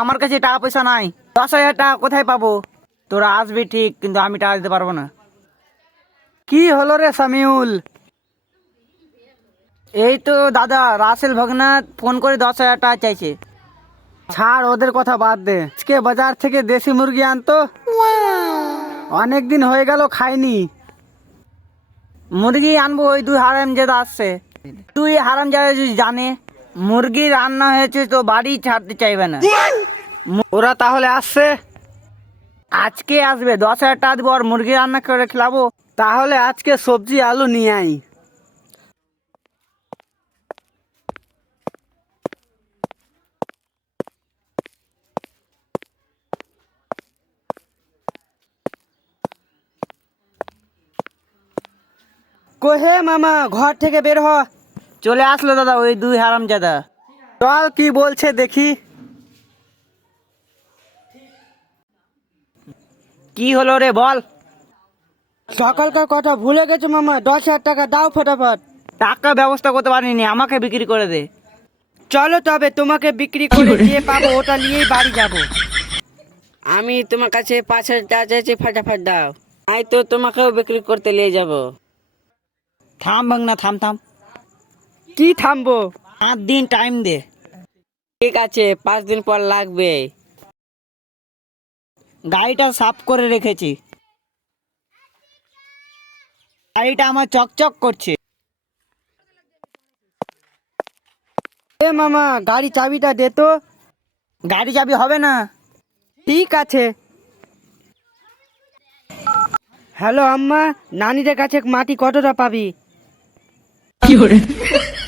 আমার কাছে টাকা পয়সা নাই। 10,000 টাকা কোথায় পাবো? তোরা আসবি ঠিক, কিন্তু আমি টাকা দিতে পারবো না। কি হলো রে সামিউল? এই তো দাদা, রাসেল ভগনা ফোন করে 10,000 টাকা চাইছে। ছাড়, ওদের কথা বাদ দে। আজকে বাজার থেকে দেশি মুরগি আনতো, অনেক দিন হয়ে গেল খাইনি। মুরগি আনবো, ওই দুই হারামজাদা আসছে। তুই হারামজাদা যদি জানে মুরগি রান্না হয়েছে তো বাড়ি ছাড়তে চাইবে না। ওরা তাহলে আসছে? আজকে আসবে, 10,000 টাকা দিব আর মুরগি রান্না করে খেলাবো। তাহলে আজকে সবজি আলু নিয়ে আই। কোহে মামা, ঘর থেকে বের হ। চলে আসলো দাদা ওই দুই হারামজাদা। চল, কি বলছে দেখি। কি হলো রে, বল। সকালকার কথা ভুলে গেছো মামা, 10,000 টাকা দাও ফটাফট। টাকা ব্যবস্থা করতে পারিনি, আমাকে বিক্রি করে দে। চলো তবে, তোমাকে বিক্রি করে যে পাবো ওটা নিয়েই বাড়ি যাব। আমি তোমার কাছে 5,000 টাকা চাইছি, ফটাফট দাও, তাই তো তোমাকেও বিক্রি করতে নিয়ে যাব। থাম ভাগনা, থাম থাম। কি থামবো? 5 দিন টাইম দে। ঠিক আছে, 5 দিন পর লাগবে। গাড়িটা সাফ করে রেখেছি, গাড়িটা আমার চকচক করছে। এ মামা, গাড়ি চাবিটা দে তো। গাড়ি চাবি হবে না। ঠিক আছে। হ্যালো আম্মা, নানিদের কাছে মাটি কতটা পাবি?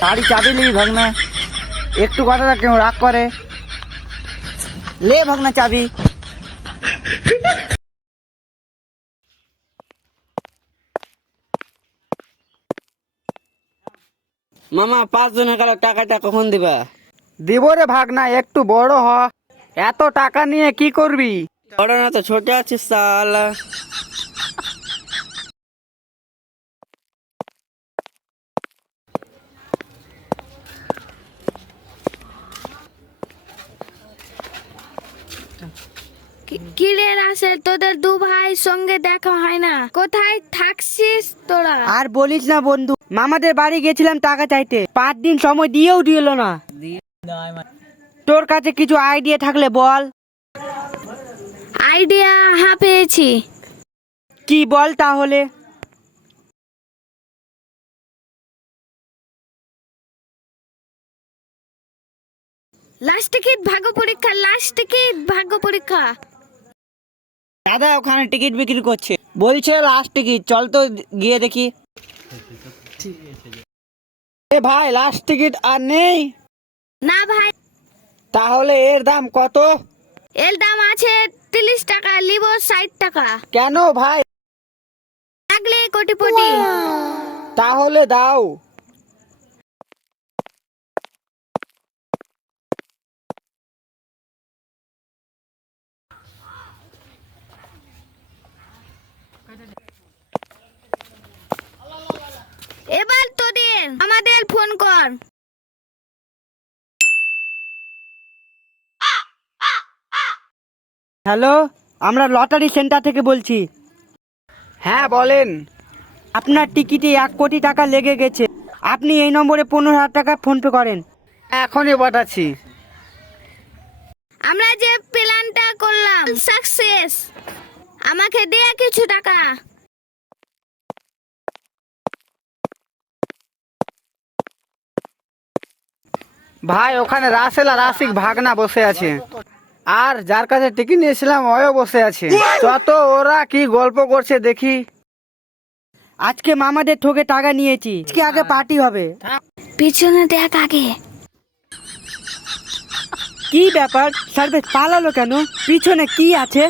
গাড়ি চাবি নিবি ভাগনা, একটু কথাটা কেউ রাগ করে। লে ভাগনা চাবি। মামা, 5 জন গেল, টাকাটা কখন দিবা? দিব রে ভাগনা, একটু বড় হ। এত টাকা নিয়ে কি করবি? বড় না তো ছোট আছিস সালা। কিরে রাসেল, তোদের দু ভাই সঙ্গে দেখা হয় না, কোথায় থাকছিস তোরা? আর বলিস না বন্ধু, মামাদের বাড়ি গেছিলাম টাকা চাইতে, 5 দিন সময় দিয়েও দিল না। তোর কাছে কিছু আইডিয়া থাকলে বল। আইডিয়া পেয়েছি। কি বল তাহলে। লাস্ট টিকিট ভাগ্য পরীক্ষা, লাস্ট টিকিট ভাগ্য পরীক্ষা। দাদা ওখানে টিকিট বিক্রি করছে, বলছে লাস্ট টিকিট, চল তো গিয়ে দেখি। এ ভাই, লাস্ট টিকিট আর নেই? না ভাই, তাহলে এর দাম কত? এর দাম আছে 30 টাকা, লিব 60 টাকা। কেন ভাই? লাগলে কোটিপতি। তাহলে দাও। এবার তোদের আমাদের ফোন কর। হ্যালো, আমরা লটারি সেন্টার থেকে বলছি। হ্যাঁ বলেন। আপনার টিকিটে 1 কোটি টাকা লেগে গেছে, আপনি এই নম্বরে 15,000 টাকা ফোনপে করেন। এখনই পাঠাচ্ছি। আমরা যে প্ল্যানটা করলাম সাকসেস, আমাকে দে কিছু টাকা। ভাই, ওখানে রাসেল আর আশিক ভাগনা বসে আছে, আর যার কাছে টিকিট নিয়েছিলাম ওও বসে আছে। যত ওরা কি গল্প করছে দেখি। আজকে মামাদের ঠকে টাকা নিয়েছি, আজকে আগে পার্টি হবে। পিছনে দেখ আগে। কি ব্যাপার, সার্ভে পালালো কেন? পিছনে কি আছে?